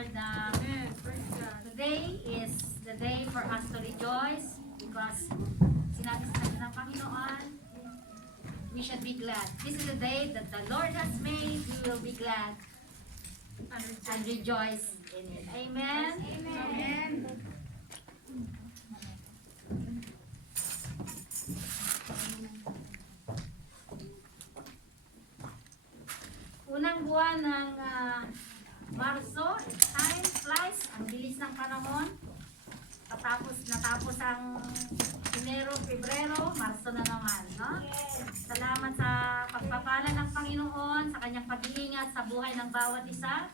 Lord na today is the day for us to rejoice because sinabi sa atin ng Panginoon, we should be glad. This is the day that the Lord has made. We will be glad and rejoice in it. Amen? Amen. Unang buwan ng Marso, time flies, ang bilis ng panahon. Natapos ang Enero, Pebrero, Marso na naman, no? Salamat sa pagpapala ng Panginoon, sa kanyang pag-iingat sa buhay ng bawat isa.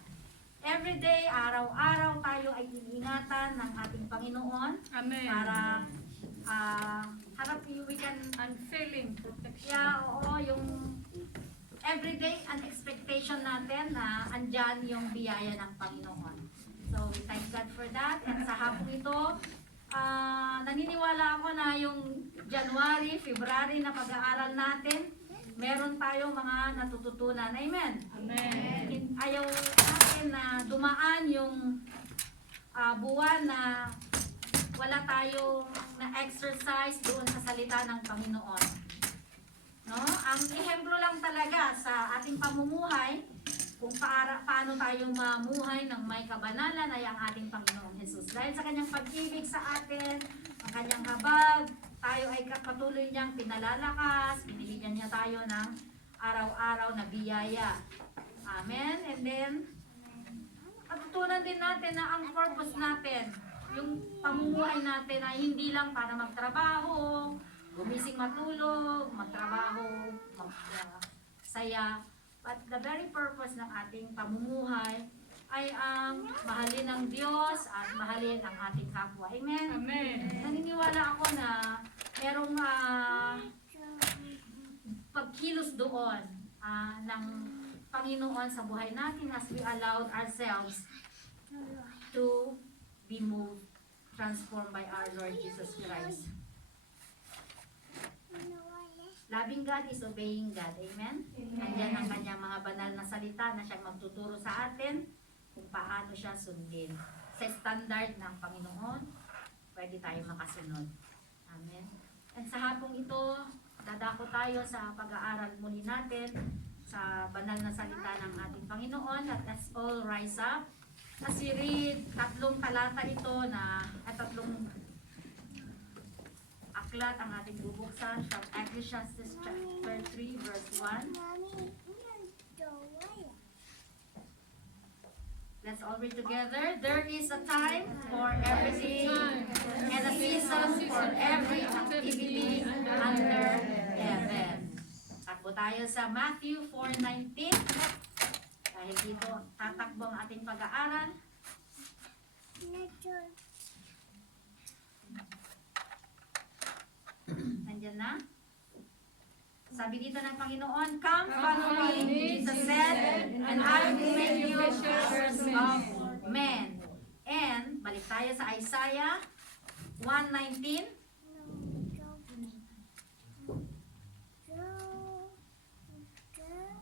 Every day, araw-araw tayo ay iniingatan ng ating Panginoon. Amen. Para harap we can Unfailing protection. oo, yung everyday an expectation natin na andyan yung biyaya ng Panginoon. So we thank God for that. And sa hapong ito, naniniwala ako na yung January, February na pag-aaral natin, meron tayong mga natututunan. Amen? Amen. Ayaw natin na dumaan yung buwan na wala tayong na-exercise doon sa salita ng Panginoon. No? Ang ehemplo lang talaga sa ating pamumuhay kung paano tayo mamuhay ng may kabanalan ay ang ating Panginoong Jesus. Dahil sa kanyang pag-ibig sa atin, ang kanyang habag, tayo ay patuloy niyang pinalalakas, binibigyan niya tayo ng araw-araw na biyaya. Amen? And then, matutunan din natin na ang purpose natin, yung pamumuhay natin ay hindi lang para magtrabaho, gumising matulog, magtrabaho, magsaya. But the very purpose ng ating pamumuhay ay ang mahalin ng Diyos at mahalin ang ating kapwa. Amen? Amen. Naniniwala ako na merong pagkilos doon ng Panginoon sa buhay natin as we allowed ourselves to be moved, transformed by our Lord Jesus Christ. Loving God is obeying God. Amen? Nandiyan ang kanyang mga banal na salita na siyang magtuturo sa atin kung paano siya sundin. Sa standard ng Panginoon, pwede tayo makasunod. Amen? And sa hapong ito, dadako tayo sa pag-aaral muli natin sa banal na salita ng ating Panginoon. Let us all rise up. Kasi read tatlong talata ito na tatlong aklat ang ating bubuksan from Ecclesiastes chapter 3 verse 1. Let's all read together. There is a time for everything and a season for every activity under heaven. Takbo tayo sa Matthew 4:19. Dahil dito tatakbo ang ating pag-aaral. Nandyan na. Sabi dito ng Panginoon, come follow me, Jesus said, and I will make you fishers of men. And, balik tayo sa Isaiah 1:19.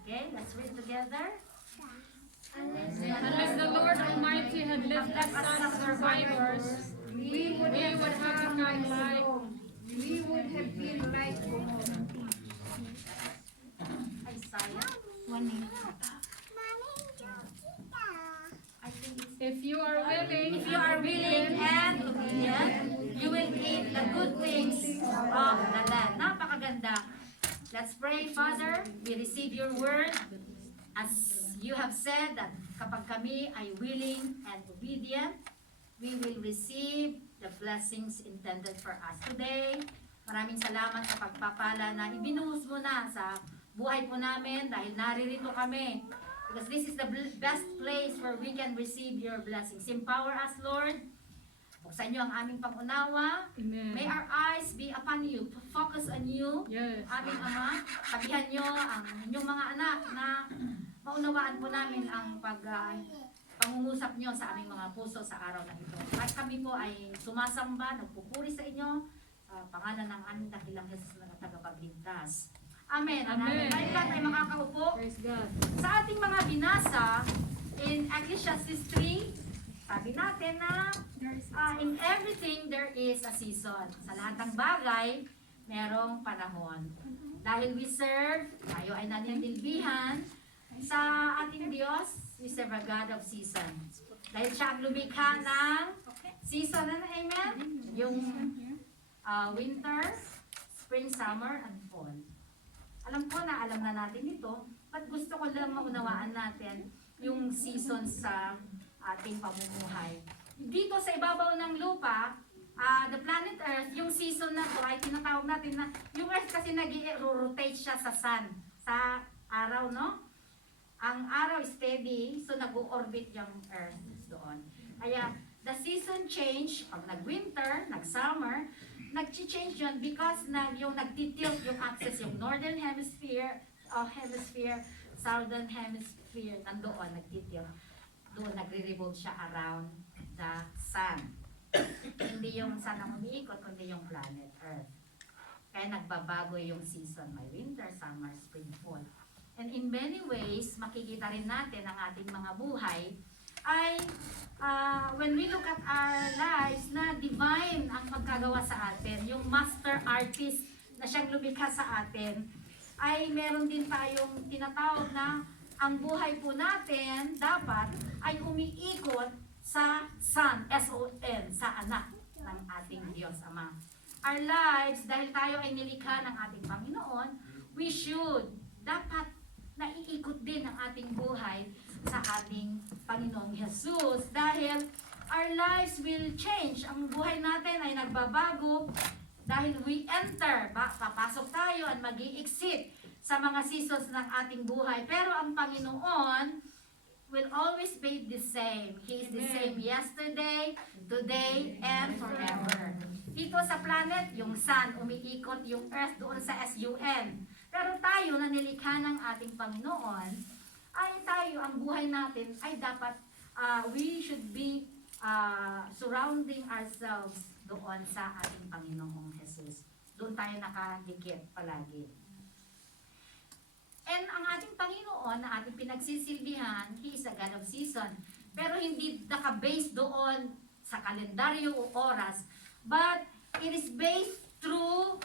Okay, let's read together. Unless the Lord Almighty had left us some survivors, we would have become like We would have been like Isaiah 1:19. I think it's if you are willing, if you are willing and obedient, you will eat the good things of the land. Napakaganda. Let's pray, Father. We receive your word as you have said that kapag kami ay willing and obedient, we will receive the blessings intended for us today. Maraming salamat sa pagpapala na ibinuhos mo na sa buhay po namin dahil naririto kami. Because this is the best place where we can receive your blessings. Empower us, Lord. Buksan niyo ang aming pangunawa. Amen. May our eyes be upon you. Focus on you. Yes. Aming Ama, sabihan niyo ang inyong mga anak na maunawaan po namin ang pangungusap niyo sa aming mga puso sa araw na ito. At kami po ay sumasamba, nagpupuri sa inyo sa pangalan ng aming dakilang Jesus na tagapagligtas. Amen. Amen. Tayo lahat ay makakaupo. Praise God. Sa ating mga binasa in Ecclesiastes 3, sabi natin na in everything there is a season. Sa lahat ng bagay, merong panahon. Dahil we serve, tayo ay naninilbihan sa ating Diyos, we serve a God of seasons. Dahil siya ang lumikha ng season, amen? Yung winter, spring, summer, and fall. Alam ko na alam na natin ito, but gusto ko lang maunawaan natin yung season sa ating pamumuhay. Dito sa ibabaw ng lupa, the planet Earth, yung season na to ay tinatawag natin na, yung Earth kasi nag-rotate siya sa sun, sa araw, no? Ang araw steady, so nag-orbit yung Earth doon. Kaya, the season change, pag nag-winter, nag-summer, nag-change yun because yung nagtitilt yung axis, yung northern hemisphere, southern hemisphere, nandoon, nagtitilt. Doon, nagre-revolve siya around the sun. Hindi yung sun ang umiikot, kundi yung planet Earth. Kaya nagbabago yung season, may winter, summer, spring, fall. And in many ways, makikita rin natin ang ating mga buhay ay when we look at our lives na divine ang pagkagawa sa atin, yung master artist na siyang lumikha sa atin, ay meron din tayong tinatawag na ang buhay po natin dapat ay umiikot sa Son, S-O-N, sa anak ng ating Diyos Ama. Our lives, dahil tayo ay nilikha ng ating Panginoon, we should, dapat naiikot din ang ating buhay sa ating Panginoong Jesus. Dahil our lives will change. Ang buhay natin ay nagbabago dahil we enter, papasok tayo at mag-i-exit sa mga seasons ng ating buhay. Pero ang Panginoon will always be the same. He is the same yesterday, today, and forever. Dito sa planet, yung sun, umiikot yung earth doon sa SUN. Pero tayo na nilikha ng ating Panginoon, ay tayo, ang buhay natin ay dapat, we should be surrounding ourselves doon sa ating Panginoong Jesus. Doon tayo nakadikit palagi. And ang ating Panginoon na ating pinagsisilbihan, He is a God of season. Pero hindi naka-base doon sa kalendaryo o oras, but it is based through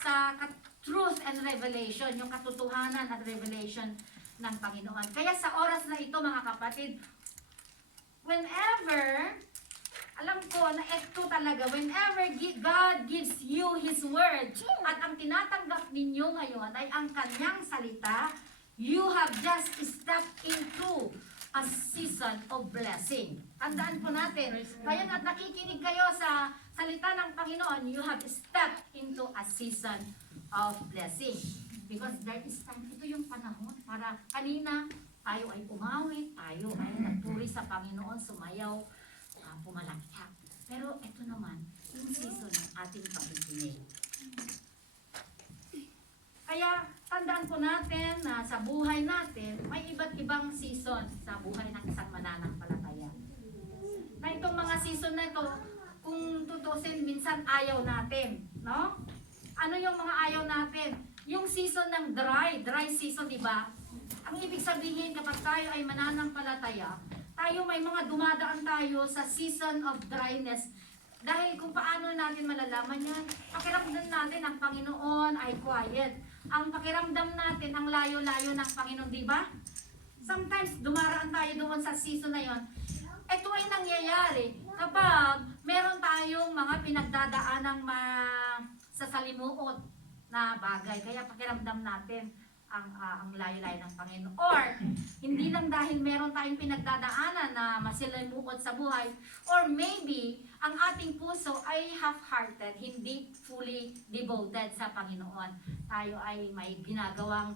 sa truth and revelation, yung katotohanan at revelation ng Panginoon. Kaya sa oras na ito, mga kapatid, whenever, alam ko na ito talaga, whenever God gives you His word, at ang tinatanggap ninyo ngayon ay ang kanyang salita, you have just stepped into a season of blessing. Tandaan po natin, kaya nga nakikinig kayo sa salita ng Panginoon, you have stepped into a season of blessing. Because there is time, ito yung panahon para kanina tayo ay umawit, tayo ay nagpuri sa Panginoon, sumayaw, pumalakpak. Pero ito naman, yung season ng ating pakikinig. Kaya tandaan po natin na sa buhay natin, may iba't ibang season sa buhay ng isang mananampalataya. Na itong mga season na ito, kung tutusin, minsan ayaw natin, no? Ano yung mga ayaw natin? Yung season ng dry season, di ba? Ang ibig sabihin, kapag tayo ay mananampalataya, tayo may mga dumadaan tayo sa season of dryness. Dahil kung paano natin malalaman yan, pakiramdam natin ang Panginoon ay quiet. Ang pakiramdam natin, ang layo-layo ng Panginoon, di ba? Sometimes, dumaraan tayo doon sa season na yon. Ito ay nangyayari kapag meron tayong mga pinagdadaanang sa salimuot na bagay. Kaya pakiramdam natin ang layo-layo ng Panginoon. Or, hindi lang dahil meron tayong pinagdadaanan na masalimuot sa buhay, or maybe, ang ating puso ay half-hearted, hindi fully devoted sa Panginoon. Tayo ay may ginagawang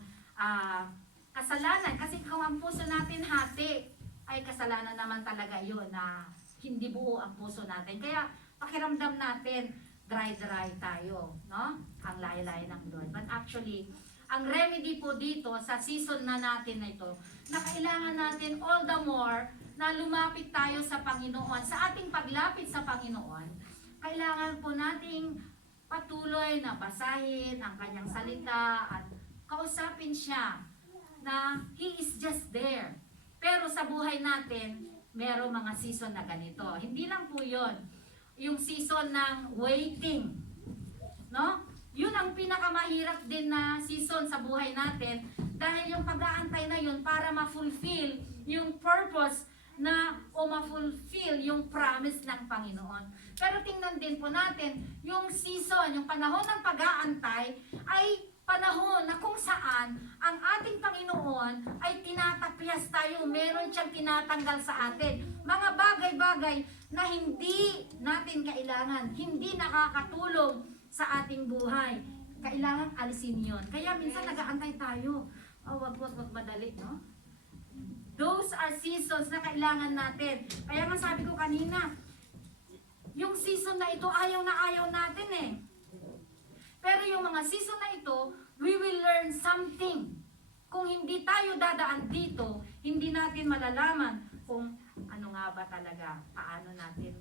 kasalanan. Kasi kung ang puso natin hati, ay kasalanan naman talaga yun na hindi buo ang puso natin. Kaya pakiramdam natin, dry tayo, no? Ang layo-layo ng Lord. But actually, ang remedy po dito sa season na natin na ito, na kailangan natin all the more na lumapit tayo sa Panginoon. Sa ating paglapit sa Panginoon, kailangan po nating patuloy na basahin ang kanyang salita at kausapin siya na He is just there. Pero sa buhay natin, merong mga season na ganito. Hindi lang po yun. Yung season ng waiting. No? Yun ang pinakamahirap din na season sa buhay natin dahil yung pag-aantay na yun para ma-fulfill yung purpose na o ma-fulfill yung promise ng Panginoon. Pero tingnan din po natin, yung season, yung panahon ng pag-aantay ay panahon na kung saan ang ating Panginoon ay tinatapyas tayo, meron siyang tinatanggal sa atin. Mga bagay-bagay na hindi natin kailangan, hindi nakakatulong sa ating buhay. Kailangan alisin yun. Kaya minsan nag-aantay tayo. Oh, wag madali, no? Those are seasons na kailangan natin. Kaya nga sabi ko kanina, yung season na ito, ayaw na ayaw natin eh. Pero yung mga season na ito, we will learn something. Kung hindi tayo dadaan dito, hindi natin malalaman kung ano nga ba talaga, paano natin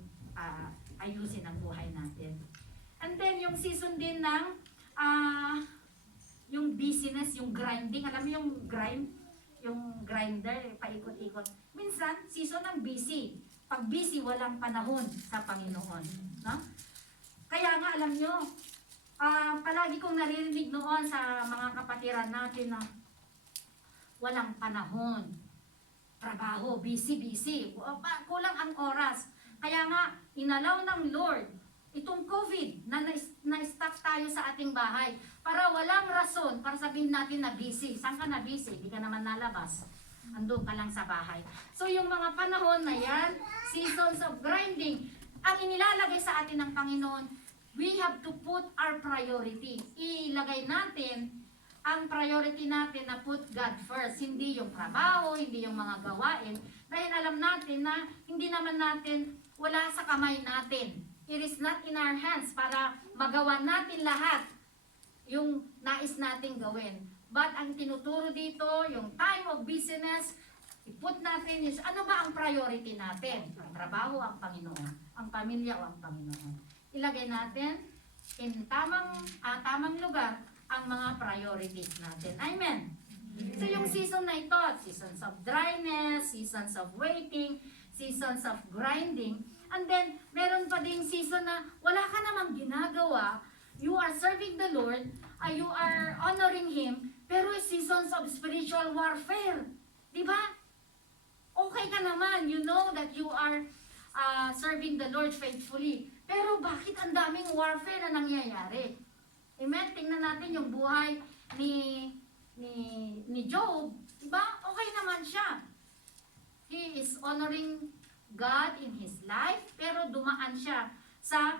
ayusin ang buhay natin. And then yung season din ng yung busyness, yung grinding. Alam mo yung yung grinder, paikot-ikot. Minsan, season ng busy. Pag busy, walang panahon sa Panginoon. No? Kaya nga, alam nyo, palagi kong naririnig noon sa mga kapatiran natin na walang panahon. Trabaho, busy. Kulang ang oras. Kaya nga, inalaw ng Lord itong COVID na-stop tayo sa ating bahay para walang rason para sabihin natin na busy. Saan ka na busy? Hindi ka naman nalabas. Andun ka lang sa bahay. So yung mga panahon na yan, seasons of grinding, ang inilalagay sa atin ng Panginoon, we have to put our priority. Ilagay natin ang priority natin na put God first. Hindi yung trabaho, hindi yung mga gawain. Dahil alam natin na hindi naman natin wala sa kamay natin. It is not in our hands para magawa natin lahat yung nais nating gawin. But ang tinuturo dito, yung time of busyness, i-put natin is ano ba ang priority natin? Ang trabaho, ang Panginoon. Ang pamilya o ang Panginoon. Ilagay natin in tamang lugar ang mga priorities natin. Amen? So yung season na ito, seasons of dryness, seasons of waiting, seasons of grinding, and then meron pa ding season na wala ka namang ginagawa, you are serving the Lord, you are honoring Him, pero seasons of spiritual warfare. Di ba? Okay ka naman, you know that you are serving the Lord faithfully. Pero bakit ang daming warfare na nangyayari? Amen? Tingnan natin yung buhay ni Job. Diba? Okay naman siya. He is honoring God in his life, pero dumaan siya sa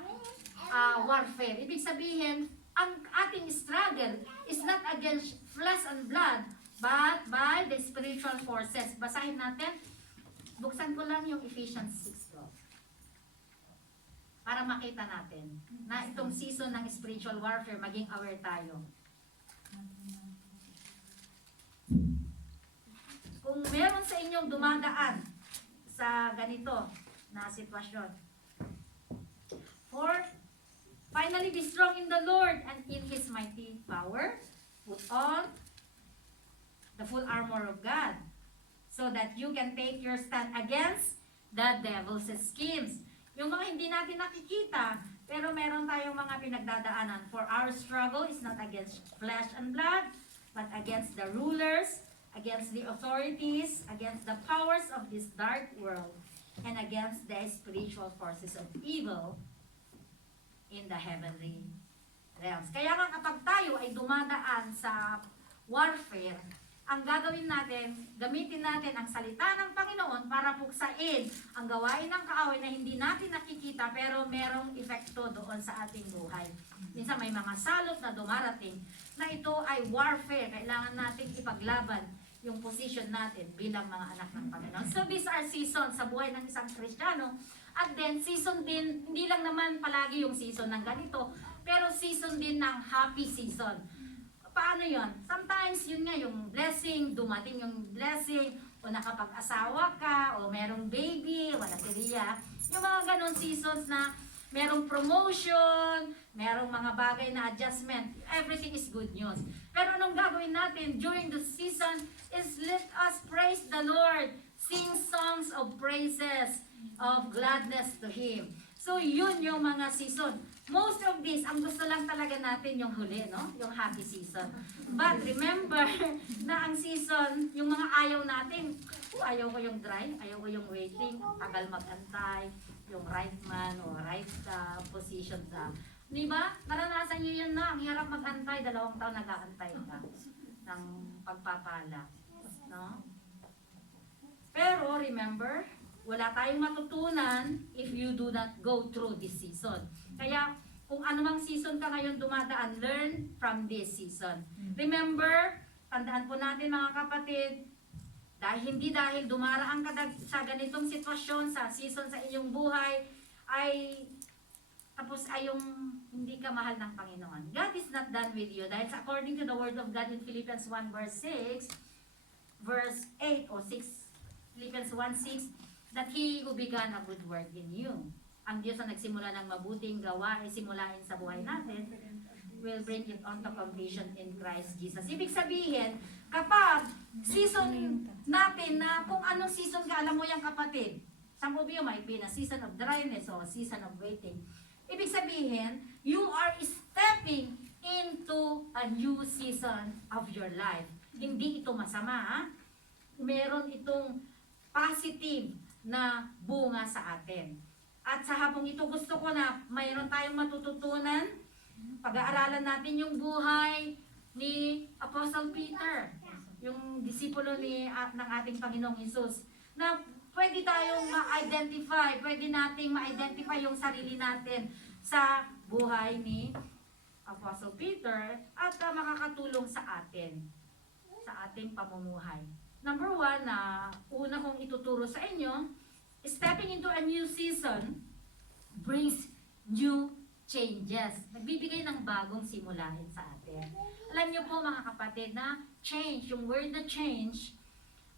warfare. Ibig sabihin, ang ating struggle is not against flesh and blood, but by the spiritual forces. Basahin natin. Buksan ko lang yung Ephesians 6:12. Para makita natin na itong season ng spiritual warfare, maging aware tayo. Kung meron sa inyong dumadaan sa ganito na sitwasyon. For finally be strong in the Lord and in His mighty power. Put on the full armor of God so that you can take your stand against the devil's schemes. Yung mga hindi natin nakikita, pero meron tayong mga pinagdadaanan. For our struggle is not against flesh and blood, but against the rulers, against the authorities, against the powers of this dark world, and against the spiritual forces of evil in the heavenly realms. Kaya nga kapag tayo ay dumadaan sa warfare, ang gagawin natin, gamitin natin ang salita ng Panginoon para puksain ang gawain ng kaaway na hindi natin nakikita pero merong epekto doon sa ating buhay. Minsan may mga salot na dumarating na ito ay warfare. Kailangan natin ipaglaban yung position natin bilang mga anak ng Panginoon. So these are seasons sa buhay ng isang Kristiyano. At then season din, hindi lang naman palagi yung season ng ganito, pero season din ng happy season. Paano yon? Sometimes yun nga yung blessing, dumating yung blessing, o nakapag-asawa ka, o merong baby, wala si Ria. Yung mga ganon seasons na merong promotion, merong mga bagay na adjustment. Everything is good news. Pero anong gagawin natin during the season is let us praise the Lord. Sing songs of praises, of gladness to Him. So yun yung mga season. Most of this, ang gusto lang talaga natin yung huli, no? Yung happy season. But remember na ang season, yung mga ayaw natin, ayaw ko yung dry, ayaw ko yung waiting, tagal mag-antay, yung right man o right position sa. Di ba? Naranasan nyo yan na, ang hirap mag-antay, 2 taon nag-aantay ka ng pagpapala. No? Pero remember, wala tayong matutunan if you do not go through this season. Kaya kung anumang season ka ngayon dumadaan, learn from this season. Remember, tandaan po natin mga kapatid, dahil dumaraan ka sa ganitong sitwasyon, sa season sa inyong buhay, ay tapos ay yung hindi ka mahal ng Panginoon. God is not done with you. Dahil according to the word of God in Philippians 1 verse 6, verse 8 or 6, Philippians 1:6, that He who began a good work in you. Ang Diyos na nagsimula ng mabuting gawa ay simulain sa buhay natin, will bring it on to completion in Christ Jesus. Ibig sabihin, kapag season natin na kung anong season ka, alam mo yan kapatid, some of you might be in a season of dryness or a season of waiting. Ibig sabihin, you are stepping into a new season of your life. Hindi ito masama, ha? Meron itong positive na bunga sa atin. At sa habang ito gusto ko na mayroon tayong matututunan, pag-aaralan natin yung buhay ni Apostle Peter, yung disipulo ng ating Panginoong Hesus, na pwede tayong ma-identify, pwede nating ma-identify yung sarili natin sa buhay ni Apostle Peter at makakatulong sa atin, sa ating pamumuhay. Number 1 na una kong ituturo sa inyo, stepping into a new season brings new changes. Nagbibigay ng bagong simulahin sa atin. Alam niyo po mga kapatid na change, yung word na change,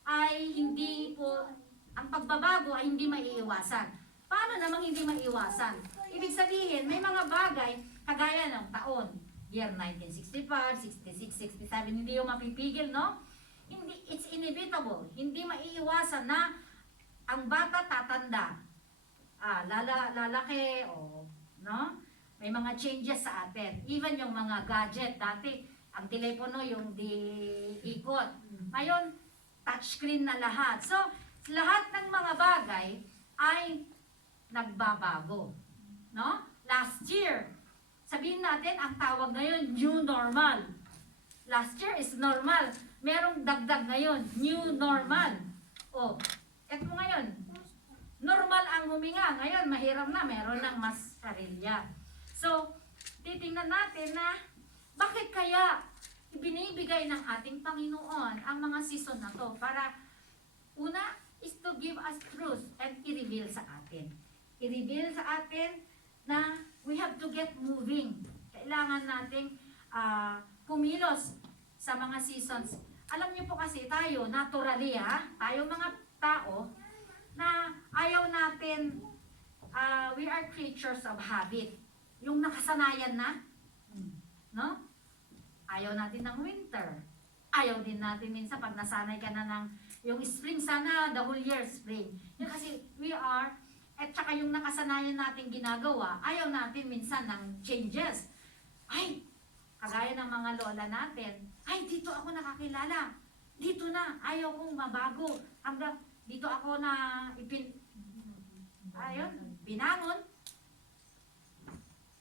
ay hindi po, ang pagbabago ay hindi maiiwasan. Paano namang hindi maiiwasan? Ibig sabihin, may mga bagay, kagaya ng taon, year 1965, 66, 67, hindi yung mapipigil, no? Hindi, it's inevitable. Hindi maiiwasan na ang bata tatanda, lalaki, o, no? May mga changes sa atin. Even yung mga gadget, dati, ang telepono yung ikot. Ngayon, touchscreen na lahat. So, lahat ng mga bagay ay nagbabago. No? Last year, sabihin natin, ang tawag ngayon, new normal. Last year is normal. Merong dagdag ngayon, new normal. O, eto ngayon, normal ang huminga. Ngayon, mahirap na, meron ng mas karilya. So, titingnan natin na bakit kaya ibinibigay ng ating Panginoon ang mga season na to para una is to give us truth and i-reveal sa atin. I-reveal sa atin na we have to get moving. Kailangan nating pumilos sa mga seasons. Alam niyo po kasi tayo, naturally tayo mga tao na ayaw natin, we are creatures of habit. Yung nakasanayan na, no? Ayaw natin ng winter. Ayaw din natin minsan pag nasanay ka na ng yung spring, sana the whole year spring. Yung kasi we are, at saka yung nakasanayan natin ginagawa, ayaw natin minsan ng changes. Ay, kagaya ng mga lola natin, ay dito ako nakakilala. Dito na, ayaw kong mabago. Hanggang dito ako na binangon.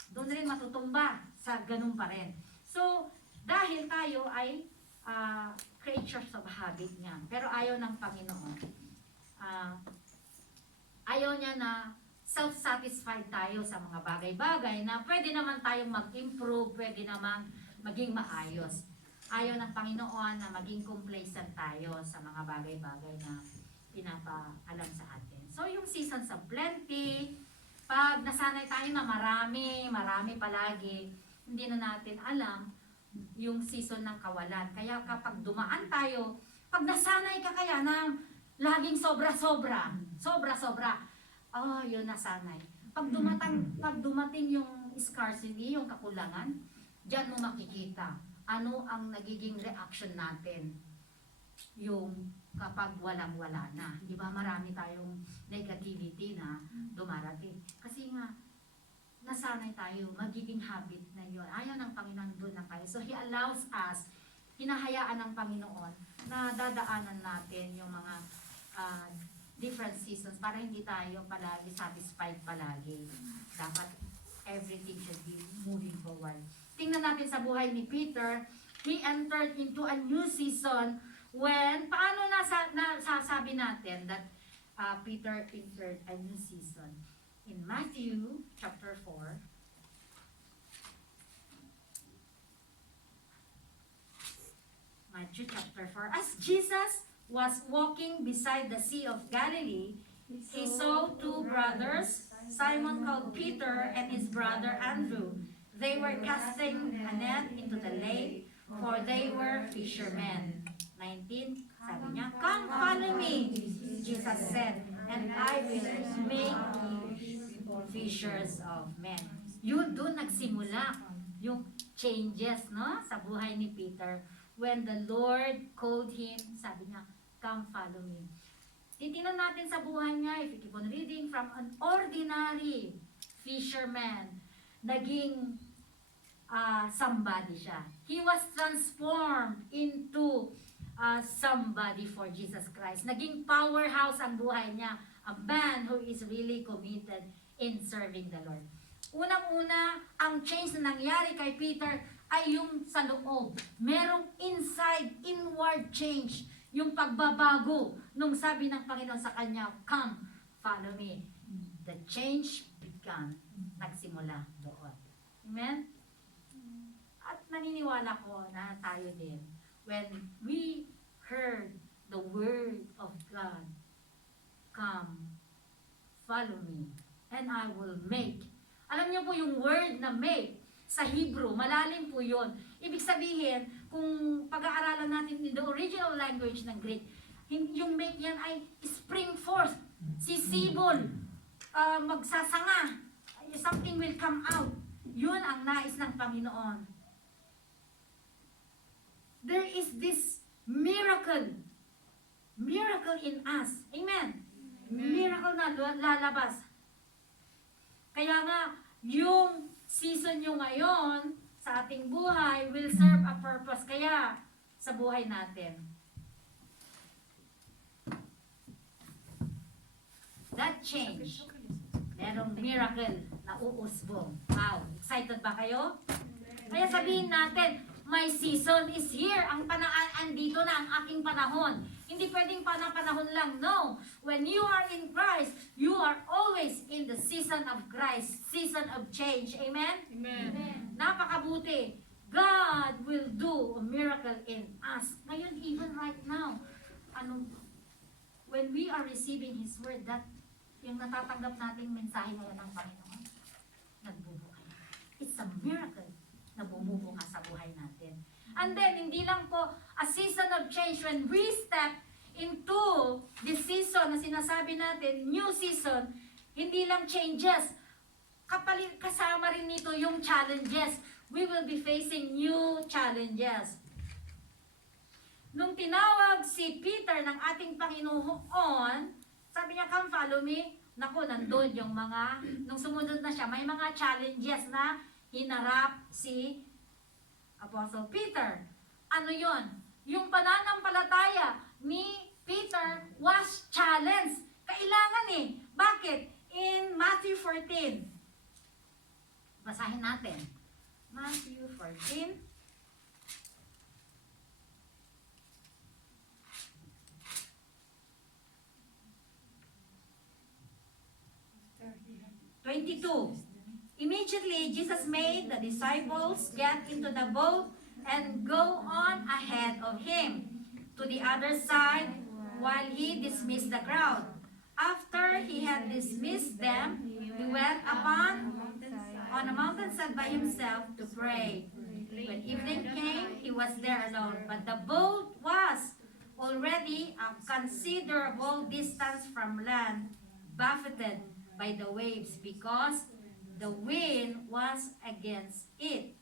Doon rin matutumba sa ganun pa rin. So, dahil tayo ay creatures of habit niya. Pero ayaw ng Panginoon. Ayaw niya na self-satisfied tayo sa mga bagay-bagay na pwede naman tayong mag-improve, pwede naman maging maayos. Ayaw ng Panginoon na maging complacent tayo sa mga bagay-bagay na pinapaalam sa atin. So, yung seasons of plenty, pag nasanay tayo na marami palagi, hindi na natin alam yung season ng kawalan. Kaya kapag dumaan tayo, pag nasanay ka kaya na laging sobra-sobra, yun nasanay. Pag dumating yung scarcity, yung kakulangan, diyan mo makikita ano ang nagiging reaction natin yung kapag walang-wala na. Di ba marami tayong negativity na dumarating. Kasi nga, nasanay tayo, magiging habit na yun. Ayaw ng Panginoon doon na tayo. So He allows us, hinahayaan ng Panginoon na dadaanan natin yung mga different seasons para hindi tayo palagi satisfied palagi. Dapat everything should be moving forward. Tingnan natin sa buhay ni Peter, he entered into a new season when, paano nasasabi natin that Peter entered a new season? In Matthew chapter 4, as Jesus was walking beside the Sea of Galilee, he saw two brothers, Simon called Peter and his brother Andrew. They were casting a net into the lake, for they were fishermen. 19, sabi niya, "Come, follow me," Jesus said, "and I will make you fishers of men." Yun, doon nagsimula yung changes, no, sa buhay ni Peter. When the Lord called him, sabi niya, "Come, follow me." Titingnan natin sa buhay niya, if you keep on reading, from an ordinary fisherman, naging somebody siya. He was transformed into somebody for Jesus Christ. Naging powerhouse ang buhay niya. A man who is really committed in serving the Lord. Unang-una, ang change na nangyari kay Peter ay yung sa loob. Merong inside, inward change. Yung pagbabago nung sabi ng Panginoon sa kanya, "Come, follow me." The change began. Nagsimula doon. Amen? At naniniwala ko na tayo din, when we heard the word of God, "Come, follow me, and I will make." Alam niyo po yung word na make, sa Hebrew, malalim po yun. Ibig sabihin, kung pag-aaralan natin in the original language ng Greek, yung make yan ay spring forth, sisibol, magsasanga, something will come out. Yun ang nais ng Panginoon. There is this miracle in us. Amen? Miracle na lalabas. Kaya nga, yung season nyo ngayon sa ating buhay will serve a purpose. Kaya, sa buhay natin. That change, merong miracle na uusbong. Wow, excited ba kayo? Kaya sabihin natin, my season is here. Andito na ang aking panahon. Hindi pwedeng panahon lang. No. When you are in Christ, you are always in the season of Christ. Season of change. Amen? Amen. Napakabuti. God will do a miracle in us. Ngayon, even right now, when we are receiving His Word, that yung natatanggap nating mensahe ngayon ng Panginoon, nagbubuhay. It's a miracle na bumubuka sa buhay natin. And then, hindi lang po a season of change when we step into this season na sinasabi natin, new season, hindi lang changes, kasama rin nito yung challenges. We will be facing new challenges. Nung tinawag si Peter ng ating Panginoon, sabi niya, "Come, follow me." Naku, nandun yung mga, nung sumunod na siya, may mga challenges na hinarap si Apostle Peter. Ano yon? Yung pananampalataya ni Peter was challenged. Kailangan eh. Bakit? In Matthew 14. Basahin natin. Matthew 14. Immediately, Jesus made the disciples get into the boat and go on ahead of him to the other side while he dismissed the crowd. After he had dismissed them, he went on a mountainside by himself to pray. When evening came, he was there alone, but the boat was already a considerable distance from land, buffeted by the waves because the wind was against it.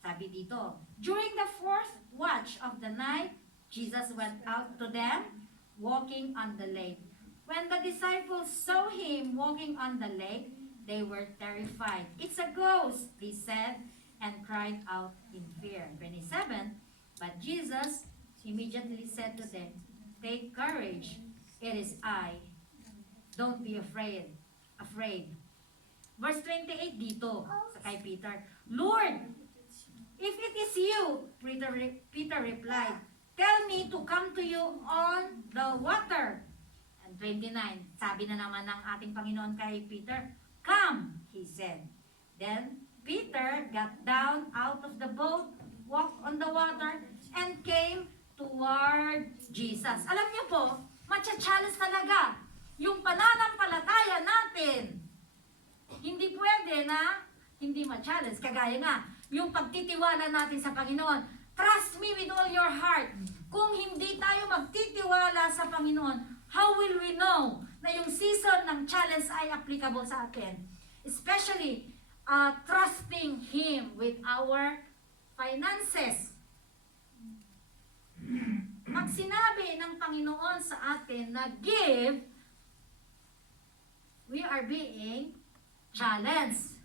Sabi dito, during the fourth watch of the night, Jesus went out to them, walking on the lake. When the disciples saw him walking on the lake, they were terrified. It's a ghost, they said, and cried out in fear. 27, but Jesus immediately said to them, take courage, it is I. Don't be afraid. Verse 28 dito, sa kay Peter, Lord, if it is you, Peter replied, tell me to come to you on the water. And 29, sabi na naman ng ating Panginoon kay Peter, come, he said. Then Peter got down out of the boat, walked on the water, and came toward Jesus. Alam niyo po, matcha-challenge talaga yung pananampalataya natin. Hindi pwede na hindi ma-challenge. Kagaya nga, yung pagtitiwala natin sa Panginoon. Trust me with all your heart. Kung hindi tayo magtitiwala sa Panginoon, how will we know na yung season ng challenge ay applicable sa atin? Especially, trusting Him with our finances. Pag sinabi ng Panginoon sa atin na give, we are being challenged.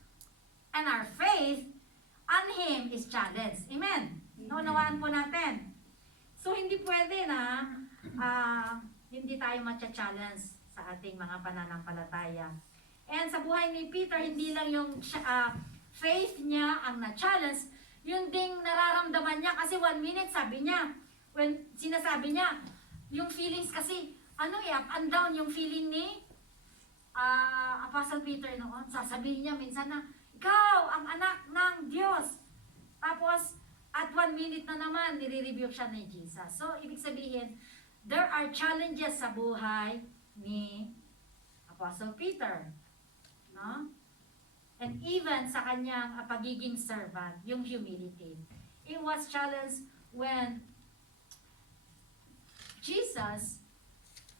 And our faith on Him is challenged. Amen? Naunawaan po natin. So, hindi pwede na hindi tayo matcha-challenge sa ating mga pananampalataya. And sa buhay ni Peter, hindi lang yung faith niya ang na-challenge, yun ding nararamdaman niya. Kasi 1 minute, sabi niya, when sinasabi niya, yung feelings kasi, up and down yung feeling ni Apostle Peter noon. Sasabihin niya minsan na, ikaw ang anak ng Diyos. Tapos, at 1 minute na naman, nire-rebuke siya ni Jesus. So, ibig sabihin, there are challenges sa buhay ni Apostle Peter. No? And even sa kanyang pagiging servant, yung humility. It was challenged when Jesus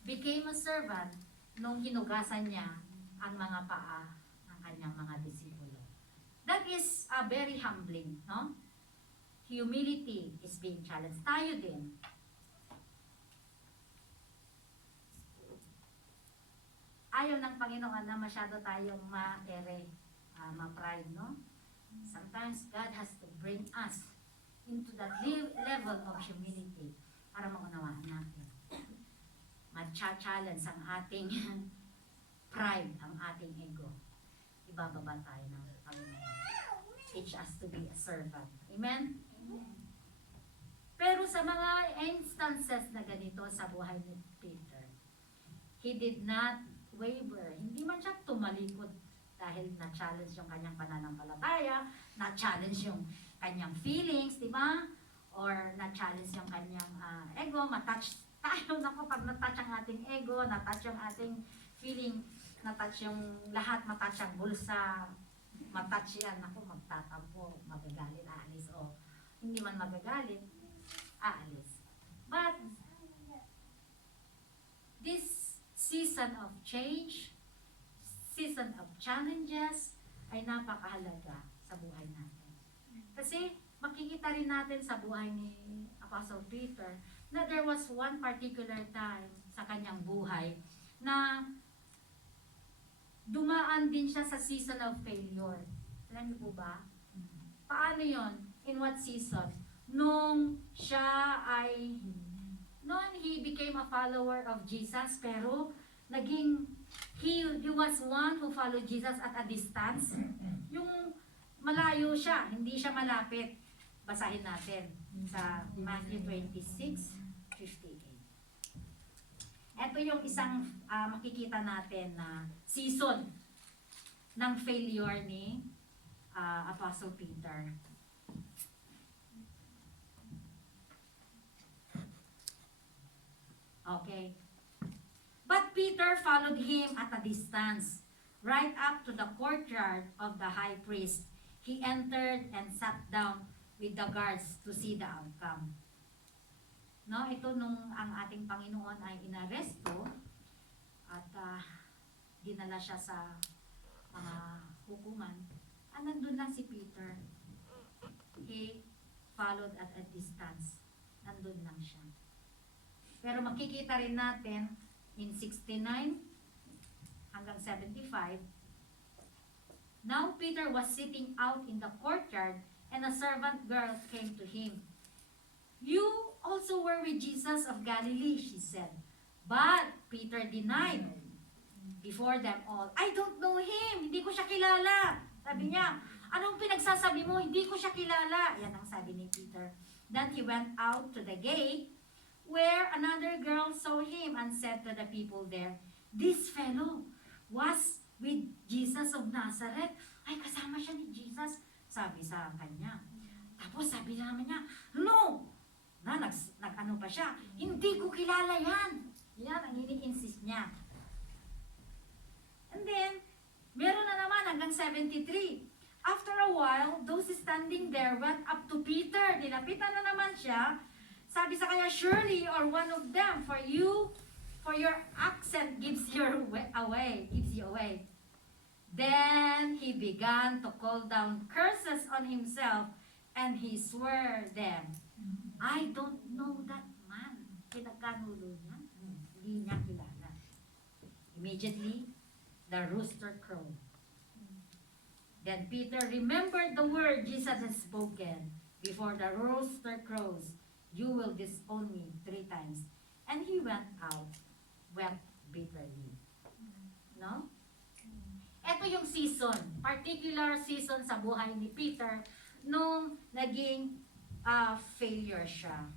became a servant nung hinugasan niya ang mga paa ng kanyang mga disipulo. That is very humbling, no? Humility is being challenged. Tayo din. Ayaw ng Panginoon na masyado tayong ma-pride, no? Sometimes God has to bring us into that level of humility para maunawaan natin. Ma-challenge ang ating pride, ang ating ego. Ibababa tayo ng Panginoon. Teach us to be a servant. Amen? Pero sa mga instances na ganito sa buhay ni Peter, he did not waver. Hindi man siya tumalikod dahil na-challenge yung kanyang pananampalataya, na-challenge yung kanyang feelings, di ba? Or na-challenge yung kanyang ego, matouch tayo. Naku, pag na-touch ang ating ego, na-touch yung ating feeling, na-touch yung lahat, matouch ang bulsa, matouch yan, naku, magtatampo, magagalit, aalis, o hindi man magagalit, aalis. But, this season of change, season of challenges, ay napakahalaga sa buhay natin. Kasi, makikita rin natin sa buhay ni Apostle Peter, na there was one particular time sa kanyang buhay, na dumaan din siya sa season of failure. Alam niyo po ba? Paano yon? In what season? Nung siya ay, noon he became a follower of Jesus, pero naging, he was one who followed Jesus at a distance. Yung malayo siya, hindi siya malapit. Basahin natin sa Matthew 26:58. Ito yung isang makikita natin na season ng failure ni Apostle Peter. Okay. But Peter followed him at a distance, right up to the courtyard of the high priest. He entered and sat down with the guards to see the outcome. No, ito nung ang ating Panginoon ay inaresto at dinala siya sa mga hukuman, nandun lang si Peter. He followed at a distance. Nandun lang siya. Pero makikita rin natin in 69 hanggang 75, now Peter was sitting out in the courtyard and a servant girl came to him. You also were with Jesus of Galilee, she said. But Peter denied before them all, I don't know him, hindi ko siya kilala. Sabi niya, anong pinagsasabi mo? Hindi ko siya kilala. Yan ang sabi ni Peter. Then he went out to the gate where another girl saw him and said to the people there, this fellow was with Jesus of Nazareth. Ay, kasama siya ni Jesus. Sabi sa kanya. Tapos sabi naman niya, no! Nag-ano pa siya, hindi ko kilala yan. Yan ang ini-insist niya. And then, meron na naman hanggang 73. After a while, those standing there went up to Peter. Nilapitan na naman siya. Sabi sa kanya, surely or one of them, for your accent gives you away. Then he began to call down curses on himself, and he swore them. I don't know that man. Pinagkanulo niya. Hindi niya kilala. Immediately, the rooster crowed. Then Peter remembered the word Jesus had spoken. Before the rooster crows, you will disown me 3 times. And he went out, wept bitterly. No? Ito yung season, particular season sa buhay ni Peter nung naging failure siya.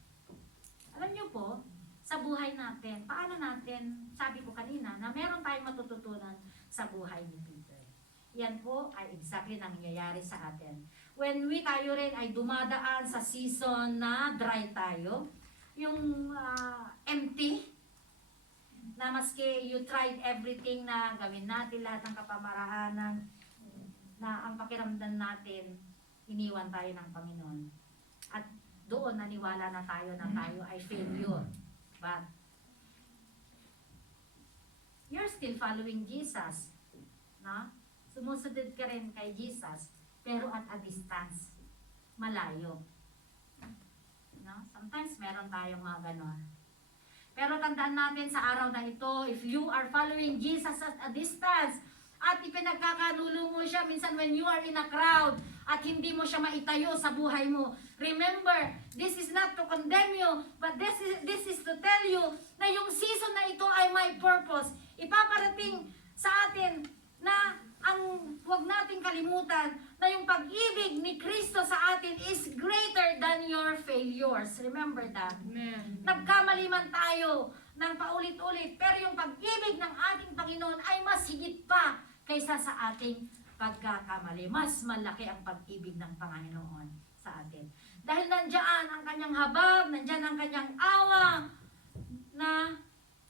Alam niyo po, sa buhay natin, paano natin, sabi ko kanina, na meron tayong matututunan sa buhay ni Peter. Yan po ay exactly nangyayari sa atin. When tayo rin ay dumadaan sa season na dry tayo, yung empty, na maski you tried everything na gawin natin, lahat ng kapamaraanan, na ang pakiramdam natin, iniwan tayo ng Panginoon. At doon naniwala na tayo ay failure. But you're still following Jesus. No? Sumusunod ka rin kay Jesus, pero at a distance, malayo. No? Sometimes meron tayong mga ganon. Pero tandaan natin sa araw na ito, if you are following Jesus at a distance, at ipinagkakanulo mo siya minsan when you are in a crowd, at hindi mo siya maitayo sa buhay mo. Remember, this is not to condemn you, but this is to tell you na yung season na ito ay may purpose. Ipaparating sa atin na huwag nating kalimutan na yung pag-ibig ni Kristo sa atin is greater than your failures. Remember that. Amen. Nagkamali man tayo ng paulit-ulit, pero yung pag-ibig ng ating Panginoon ay mas higit pa kaysa sa ating pagkakamali. Mas malaki ang pag-ibig ng Panginoon sa atin. Dahil nandiyan ang kanyang habag, nandiyan ang kanyang awa na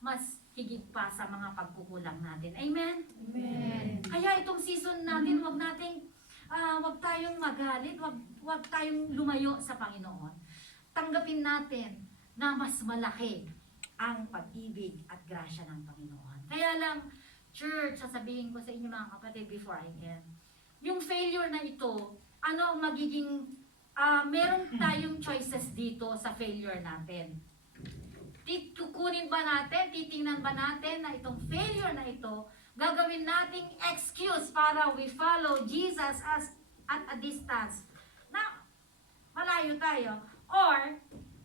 mas higit pa sa mga pagkukulang natin. Amen? Amen. Kaya itong season natin, wag tayong magalit, wag tayong lumayo sa Panginoon. Tanggapin natin na mas malaki ang pag-ibig at grasya ng Panginoon. Kaya lang, church, sasabihin ko sa inyo mga kapatid before I end, yung failure na ito, ano ang magiging, meron tayong choices dito sa failure natin. Kukunin ba natin, titingnan ba natin na itong failure na ito, gagawin nating excuse para we follow Jesus at a distance na malayo tayo, or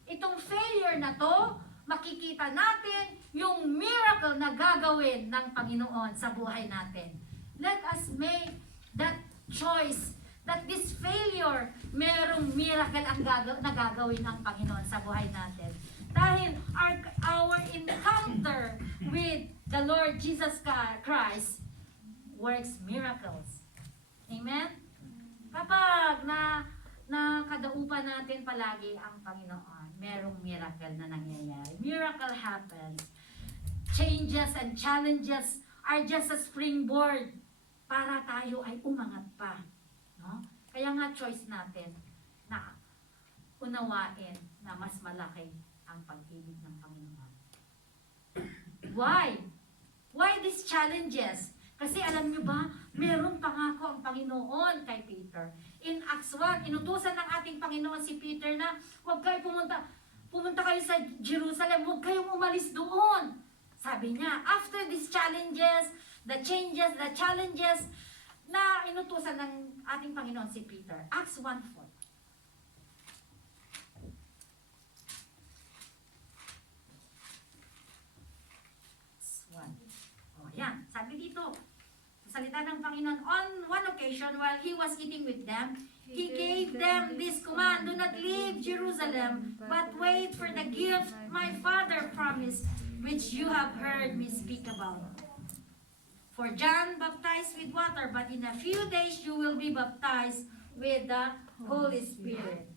itong failure na to, makikita natin yung miracle na gagawin ng Panginoon sa buhay natin. Let us make that choice that this failure, merong miracle ang gagawin ng Panginoon sa buhay natin. Dahil our encounter with the Lord Jesus Christ works miracles. Amen? Kapag kadaupan natin palagi ang Panginoon, merong miracle na nangyayari. Miracle happens. Changes and challenges are just a springboard para tayo ay umangat pa. No? Kaya nga choice natin na unawain na mas malaki ang pag-ibig ng Panginoon. Why? Why these challenges? Kasi alam nyo ba, merong pangako ang Panginoon kay Peter. In Acts 1, inutusan ng ating Panginoon si Peter na huwag kayo pumunta kayo sa Jerusalem, huwag kayong umalis doon. Sabi niya, after these challenges, the challenges na inutusan ng ating Panginoon si Peter. Acts 1:4. Yan, sabi dito, salita ng Panginoon, on one occasion while he was eating with them, he gave them this command, do not leave Jerusalem, but wait for the gift my Father promised, which you have heard me speak about. For John baptized with water, but in a few days you will be baptized with the Holy Spirit.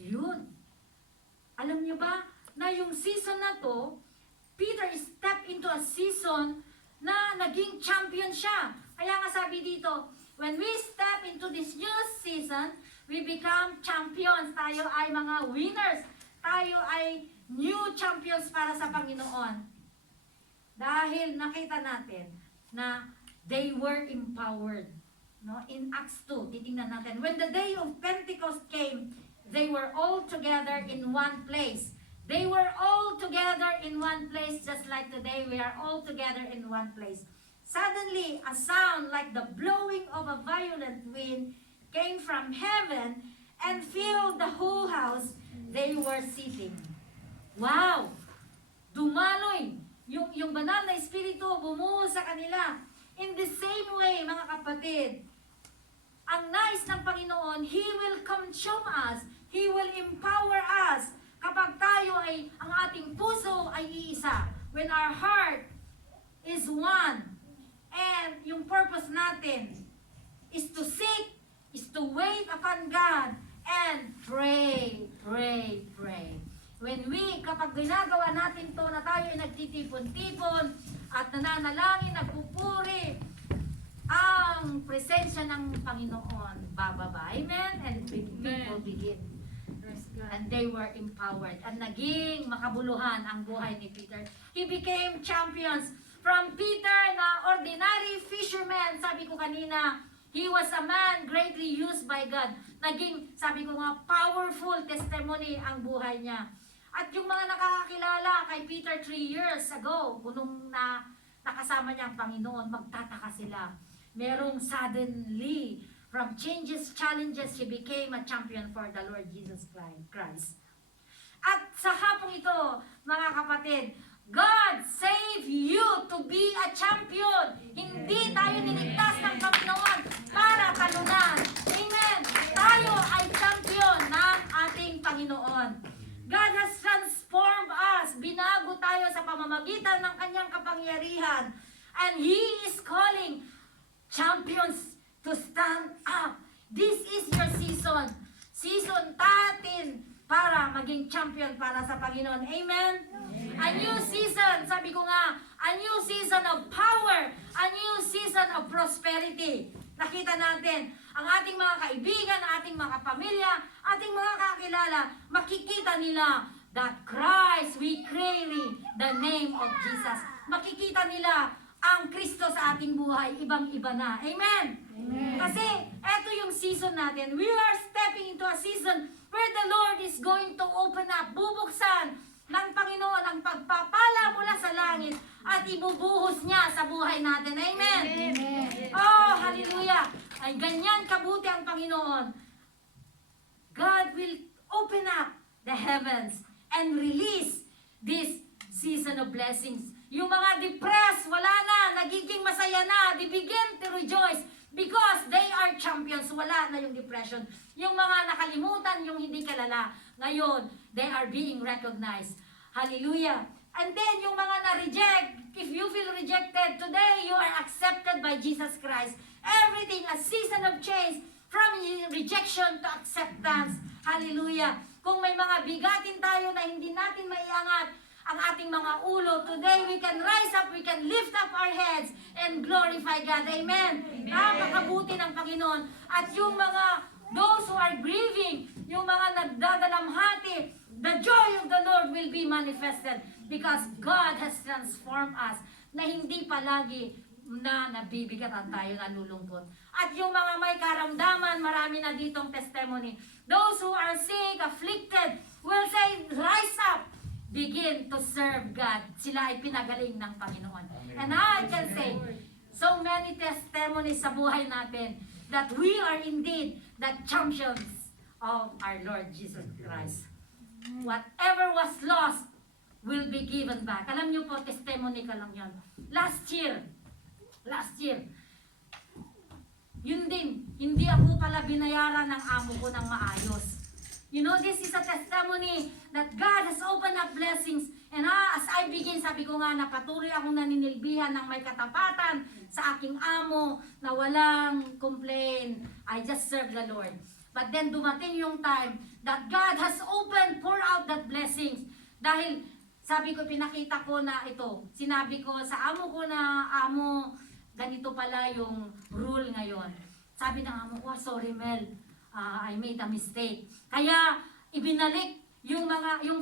Yun. Alam niyo ba, na yung season na to, Peter stepped into a season na naging champion siya. Kaya nga sabi dito, when we step into this new season, we become champions. Tayo ay mga winners. Tayo ay new champions para sa Panginoon. Dahil nakita natin na they were empowered. No? In Acts 2, titingnan natin. When the day of Pentecost came, they were all together in one place. They were all together in one place, just like today we are all together in one place. Suddenly, a sound like the blowing of a violent wind came from heaven and filled the whole house they were sitting. Wow! Dumaloy! Yung banal na espiritu bumuho sa kanila. In the same way, mga kapatid, ang nais ng Panginoon, He will consume us. He will empower us. Kapag tayo ay, ang ating puso ay iisa, when our heart is one, and yung purpose natin is to seek, is to wait upon God, and pray. When kapag ginagawa natin to na tayo ay nagtitipon-tipon, at nananalangin, nagpupuri, ang presensya ng Panginoon bababa. Amen? And people begin. And they were empowered. At naging makabuluhan ang buhay ni Peter. He became champions. From Peter na ordinary fisherman, sabi ko kanina, he was a man greatly used by God. Naging, sabi ko nga, powerful testimony ang buhay niya. At yung mga nakakakilala kay Peter 3 years ago, nung nakasama niya ang Panginoon, magtataka sila. Merong suddenly, from challenges, he became a champion for the Lord Jesus Christ. At sa hapong ito, mga kapatid, God save you to be a champion. Hindi tayo niligtas ng Panginoon para talunan. Amen. Tayo ay champion ng ating Panginoon. God has transformed us. Binago tayo sa pamamagitan ng kanyang kapangyarihan. And He is calling champions to stand up. This is your season. Season natin para maging champion para sa Panginoon. Amen? A new season, sabi ko nga, a new season of power, a new season of prosperity. Nakita natin, ang ating mga kaibigan, ating mga pamilya, ating mga kakilala, makikita nila that Christ, we carry the name of Jesus. Makikita nila ang Kristo sa ating buhay, ibang-iba na. Amen? Amen. Kasi, eto yung season natin. We are stepping into a season where the Lord is going to open up, bubuksan ng Panginoon ang pagpapala mula sa langit at ibubuhos niya sa buhay natin. Amen? Amen. Oh, hallelujah. Ay, ganyan kabuti ang Panginoon. God will open up the heavens and release this season of blessings. Yung mga depressed, wala na, nagiging masaya na, they begin to rejoice because they are champions. Wala na yung depression. Yung mga nakalimutan, yung hindi kalala, ngayon, they are being recognized. Hallelujah. And then, yung mga na-reject, if you feel rejected, today you are accepted by Jesus Christ. Everything, a season of change, from rejection to acceptance. Hallelujah. Kung may mga bigatin tayo na hindi natin maiangat, ang ating mga ulo, today we can rise up, we can lift up our heads and glorify God. Amen. Napakabuti ng Panginoon. At yung mga, those who are grieving, yung mga nagdadalamhati, the joy of the Lord will be manifested because God has transformed us. na hindi palagi na nabibigatan tayo, nalulungkot. At yung mga may karamdaman, marami na ditong testimony. Those who are sick, afflicted, will say, rise up, begin to serve God. Sila ay pinagaling ng Panginoon. And I can say, so many testimonies sa buhay natin that we are indeed the champions of our Lord Jesus Christ. Whatever was lost will be given back. Alam niyo po, testimony ka lang yon. Last year, yun din, hindi ako pala binayaran ng amo ko ng maayos. You know, this is a testimony that God has opened up blessings. And as I begin, sabi ko nga, napatuloy akong naninilbihan ng may katapatan sa aking amo na walang complain. I just serve the Lord. But then dumating yung time that God has opened, pour out that blessings. Dahil sabi ko, pinakita ko na ito. Sinabi ko sa amo ko na, amo, ganito pala yung rule ngayon. Sabi ng amo ko, sorry Mel, I made a mistake. Kaya ibinalik yung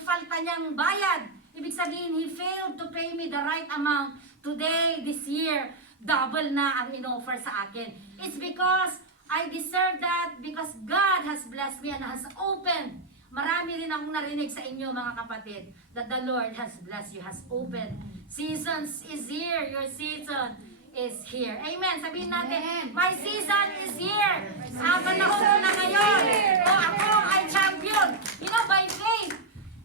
falta niyang bayad. Ibig sabihin, he failed to pay me the right amount. Today, this year, double na ang in-offer sa akin. It's because I deserve that, because God has blessed me and has opened. Marami rin akong narinig sa inyo, mga kapatid, that the Lord has blessed you, has opened. Seasons is here. Your season is here. Amen. Sabihin natin, my season is here. Ang panahon ko na ngayon. O ako ay champion. You know, by faith,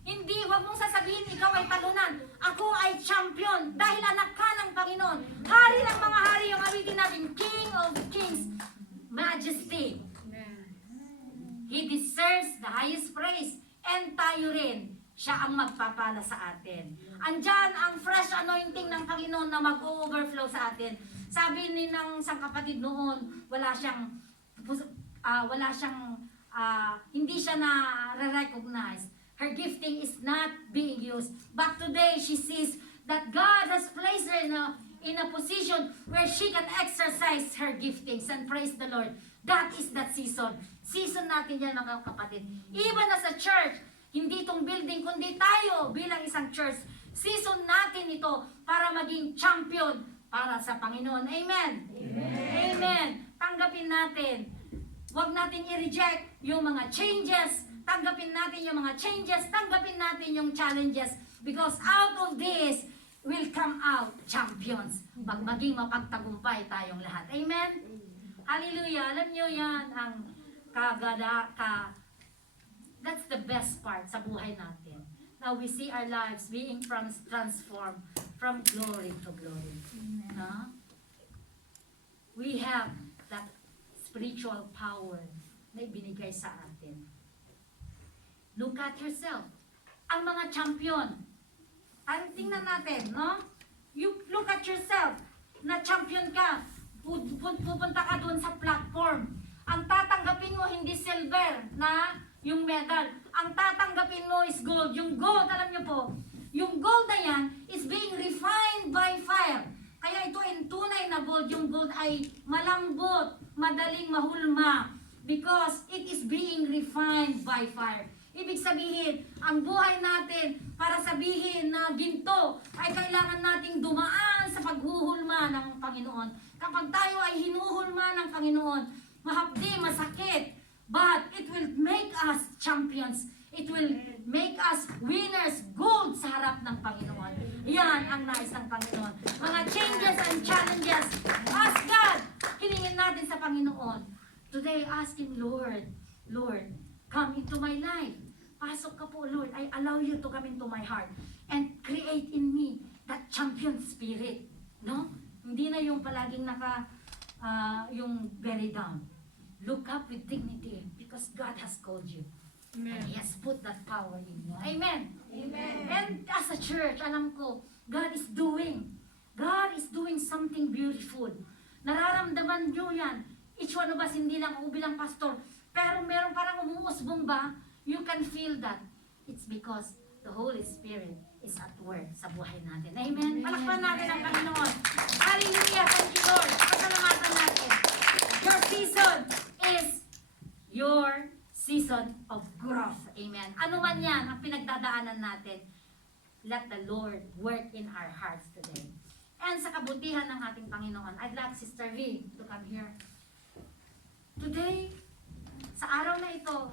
hindi, wag mong sasabihin ikaw ay talunan. Ako ay champion dahil anak ka ng Panginoon. Hari ng mga hari, yung awitin natin, King of Kings, Majesty. He deserves the highest praise. And tayo rin, siya ang magpapala sa atin. Andyan ang fresh anointing ng Panginoon na mag-overflow sa atin. Sabi ni ng isang kapatid noon, hindi siya na-recognize. Her gifting is not being used. But today, she sees that God has placed her in a position where she can exercise her giftings and praise the Lord. That is that season. Season natin yan, mga kapatid. Even as a church, hindi itong building, kundi tayo bilang isang church. Season natin ito para maging champion para sa Panginoon. Amen? Amen. Amen. Tanggapin natin. Huwag natin i-reject yung mga changes. Tanggapin natin yung mga changes. Tanggapin natin yung challenges. Because out of this will come out champions. Maging mapagtagumpay tayong lahat. Amen? Hallelujah. Alam nyo yan ang that's the best part sa buhay natin. Now we see our lives being transformed from glory to glory. No? We have that spiritual power na ibinigay sa atin. Look at yourself. Ang mga champion. Tingnan natin, no? You look at yourself. Na champion ka. Pupunta ka doon sa platform. Ang tatanggapin mo hindi silver na yung medal. Ang tatanggapin mo is gold. Yung gold, alam nyo po, yung gold na yan is being refined by fire. Kaya ito ay tunay na gold. Yung gold ay malambot, madaling mahulma. Because it is being refined by fire. Ibig sabihin, ang buhay natin para sabihin na ginto ay kailangan nating dumaan sa paghuhulma ng Panginoon. Kapag tayo ay hinuhulma ng Panginoon, mahapdi, masakit, but it will make us champions. It will make us winners, gold sa harap ng Panginoon. Yan ang nais ng Panginoon. Mga changes and challenges. Ask God. Hilingin natin sa Panginoon. Today, ask Him, Lord, come into my life. Pasok ka po, Lord. I allow you to come into my heart and create in me that champion spirit. No? Hindi na yung palaging yung very down. Look up with dignity because God has called you. Amen. And He has put that power in you. Amen. Amen. And as a church, alam ko, God is doing something beautiful. Nararamdaman nyo yan. Each one of us, hindi lang ako bilang pastor, pero meron parang umuusbong ba? You can feel that. It's because the Holy Spirit is at work sa buhay natin. Amen? Palakpan natin ang Panginoon. Hallelujah! Thank you, Lord. Pasalamatan natin. Your season is your season of growth. Amen. Ano man yan ang pinagdadaanan natin, let the Lord work in our hearts today. and sa kabutihan ng ating Panginoon. I'd like Sister V to come here. Today, sa araw na ito,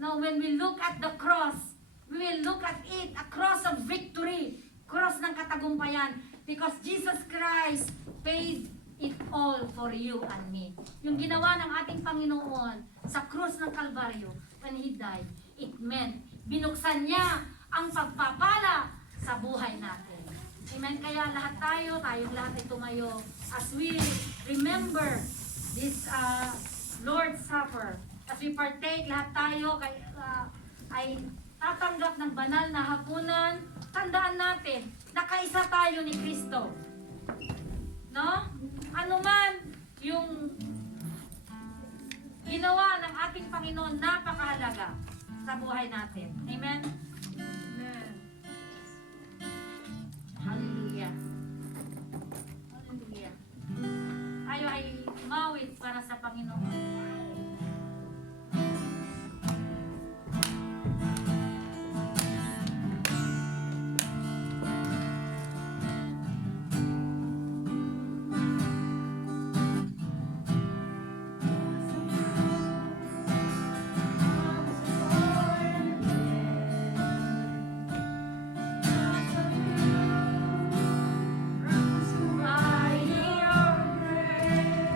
no, when we look at the cross, we will look at it, a cross of victory, cross ng katagumpayan, because Jesus Christ paid it all for you and me. Yung ginawa ng ating Panginoon sa krus ng Kalbaryo, when He died, it meant, binuksan niya ang pagpapala sa buhay natin. Amen? Kaya tayong lahat ay tumayo as we remember this Lord's Supper. As we partake, lahat tayo ay tatanggap ng banal na hapunan. Tandaan natin, nakaisa tayo ni Kristo. No? Ano man yung ginawa ng ating Panginoon, napakahalaga sa buhay natin. Amen? Amen. Hallelujah. Hallelujah. Tayo ay umawit para sa Panginoon. I hear your praise.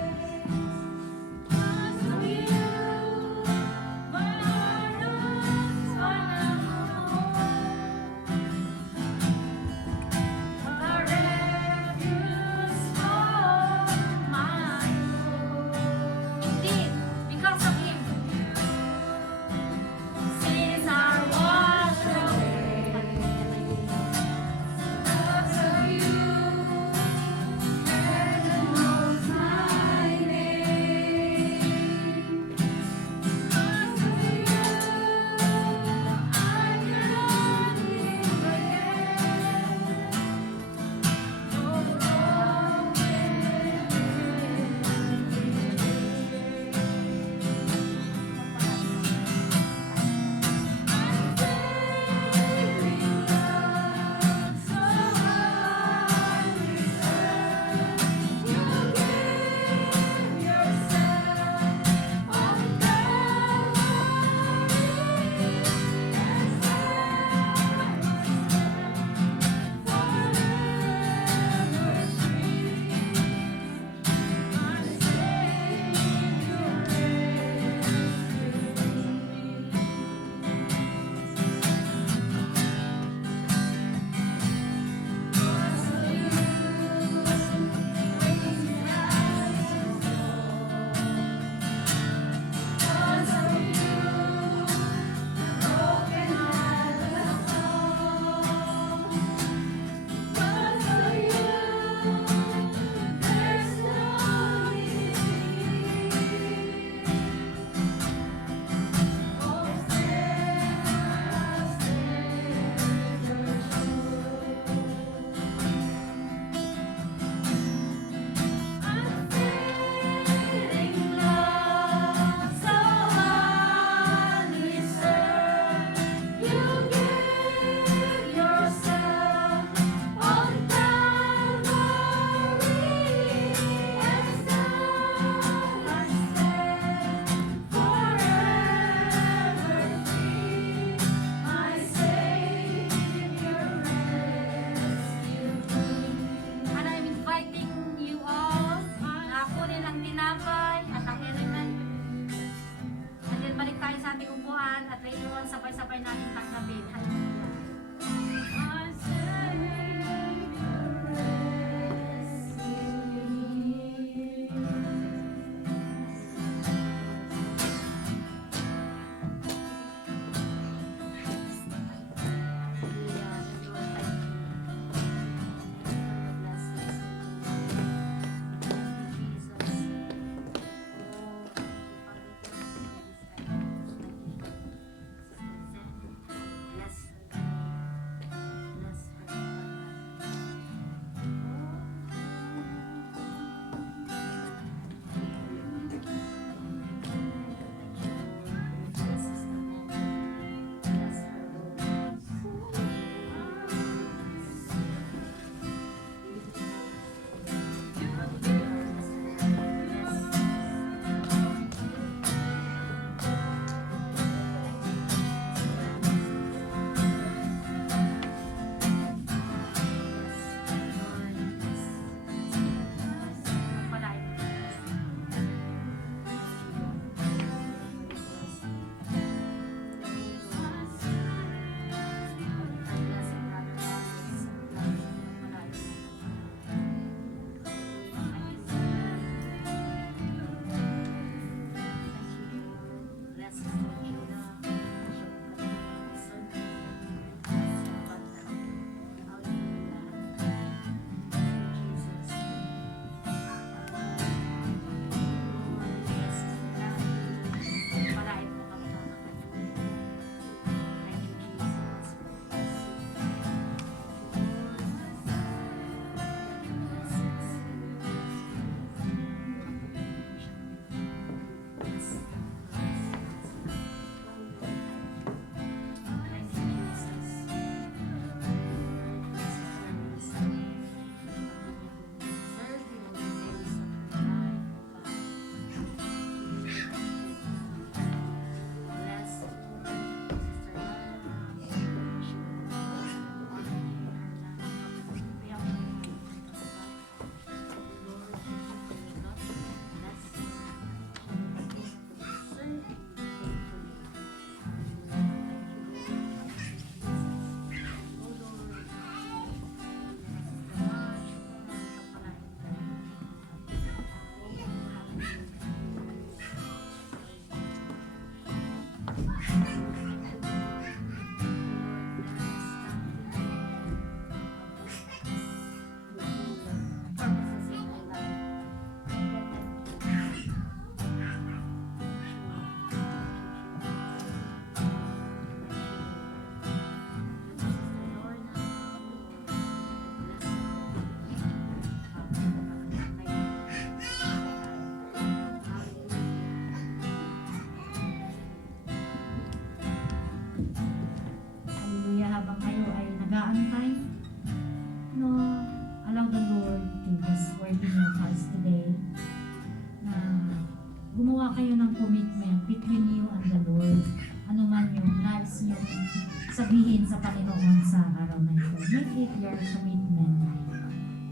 sabihin sa Panginoon sa araw na ito. Make it your commitment.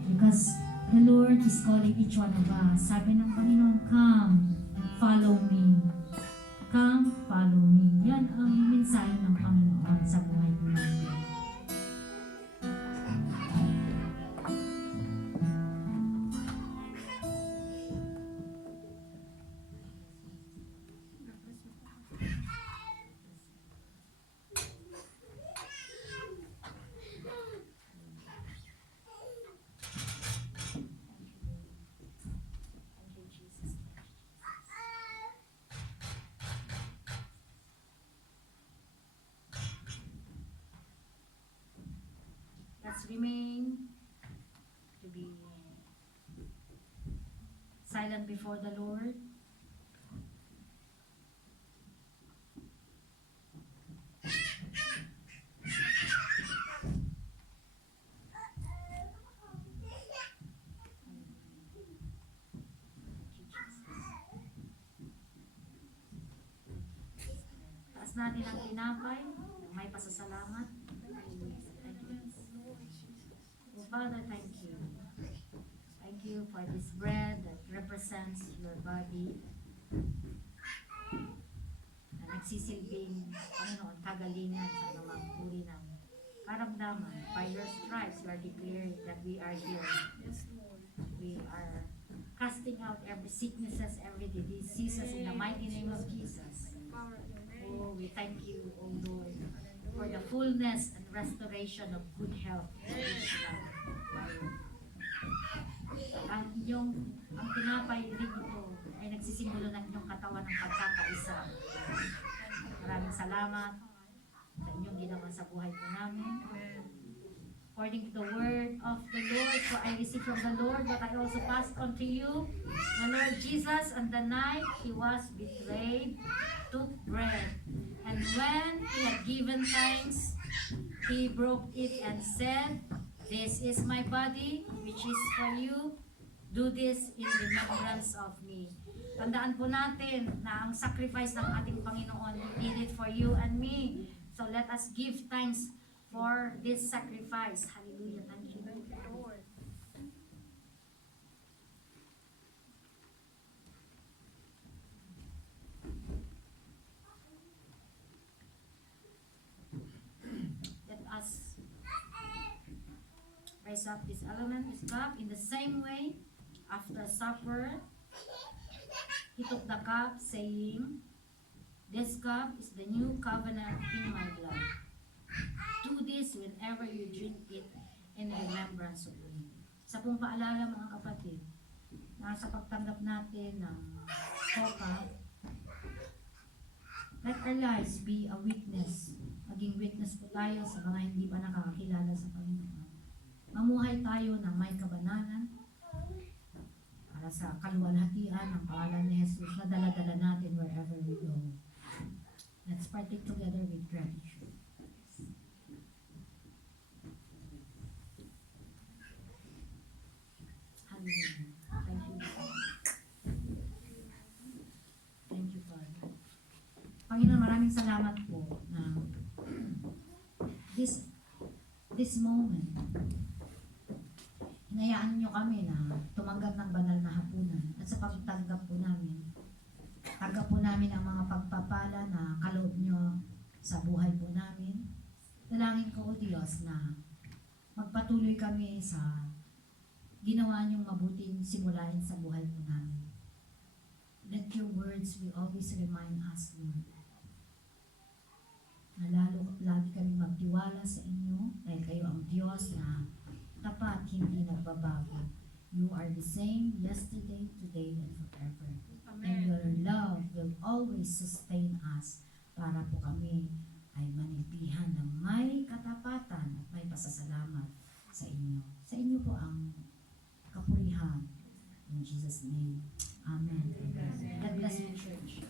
Because the Lord is calling each one of us. Sabi ng Panginoon, come, follow me. Come, follow me. Yan ang mensahe ng Panginoon sa buhay ko namin. Thank you, Jesus. Let's remain to be silent before the Lord. Taas natin ang tinapay, may pasasalamat. Thank you. Oh, Father, thank you. Thank you for this bread that represents your body na nagsisilbing, Panginoon, kagalingan sa mga uri ng karamdaman. By your stripes, you are declaring that we are healed. We are casting out every sicknesses, every diseases in the mighty name of Jesus. Oh, we thank you, O Lord, for the fullness and restoration of good health. Ang tinapay rin ito ay nagsisimbolo ng inyong katawan ng pagkakaisa. Maraming salamat sa inyong ginawa sa buhay po namin. According to the word of the Lord, for I received from the Lord what I also passed on to you. The Lord Jesus, on the night he was betrayed, took bread. And when he had given thanks, he broke it and said, "This is my body, which is for you. Do this in remembrance of me." Tandaan po natin na ang sacrifice ng ating Panginoon, He did it for you and me. So let us give thanks for this sacrifice. Hallelujah. Thank you, Lord. Let us raise up this element, this cup, in the same way. After supper, he took the cup, saying, "This cup is the new covenant in my blood. Do this whenever you drink it in remembrance of me." Sa pong paalala, mga kapatid, na sa pagtanggap natin ng copa, let our lives be a witness. Maging witness po tayo sa mga hindi pa nakakakilala sa Panginoon. Mamuhay tayo ng may kabanalan para sa kaluwalhatian ng pangalan ni Jesus na dala-dala natin wherever we go. Let's partake together with gratitude. Hallelujah. Thank you, Lord. Thank you, Father. Panginoon, maraming salamat po na this moment, hinayaan niyo kami na tumanggap ng banal na hapunan. At sa pagtanggap po namin, tanggap po namin ang mga pagpapala na kaloob niyo sa buhay po namin. Dalangin ko, O Diyos, na magpatuloy kami sa ginawa niyong mabuting simulain sa buhay po namin. Let your words will always remind us, Lord, na lagi kami magtiwala sa inyo dahil kayo ang Diyos na tapat, hindi nagbabago. You are the same yesterday, today, and forever. Amen. And your love will always sustain us para po kami ay manilbihan ng may katapatan at may pasasalamat sa inyo. Sa inyo po ang kapurihan. In Jesus' name. Amen. God bless you, church.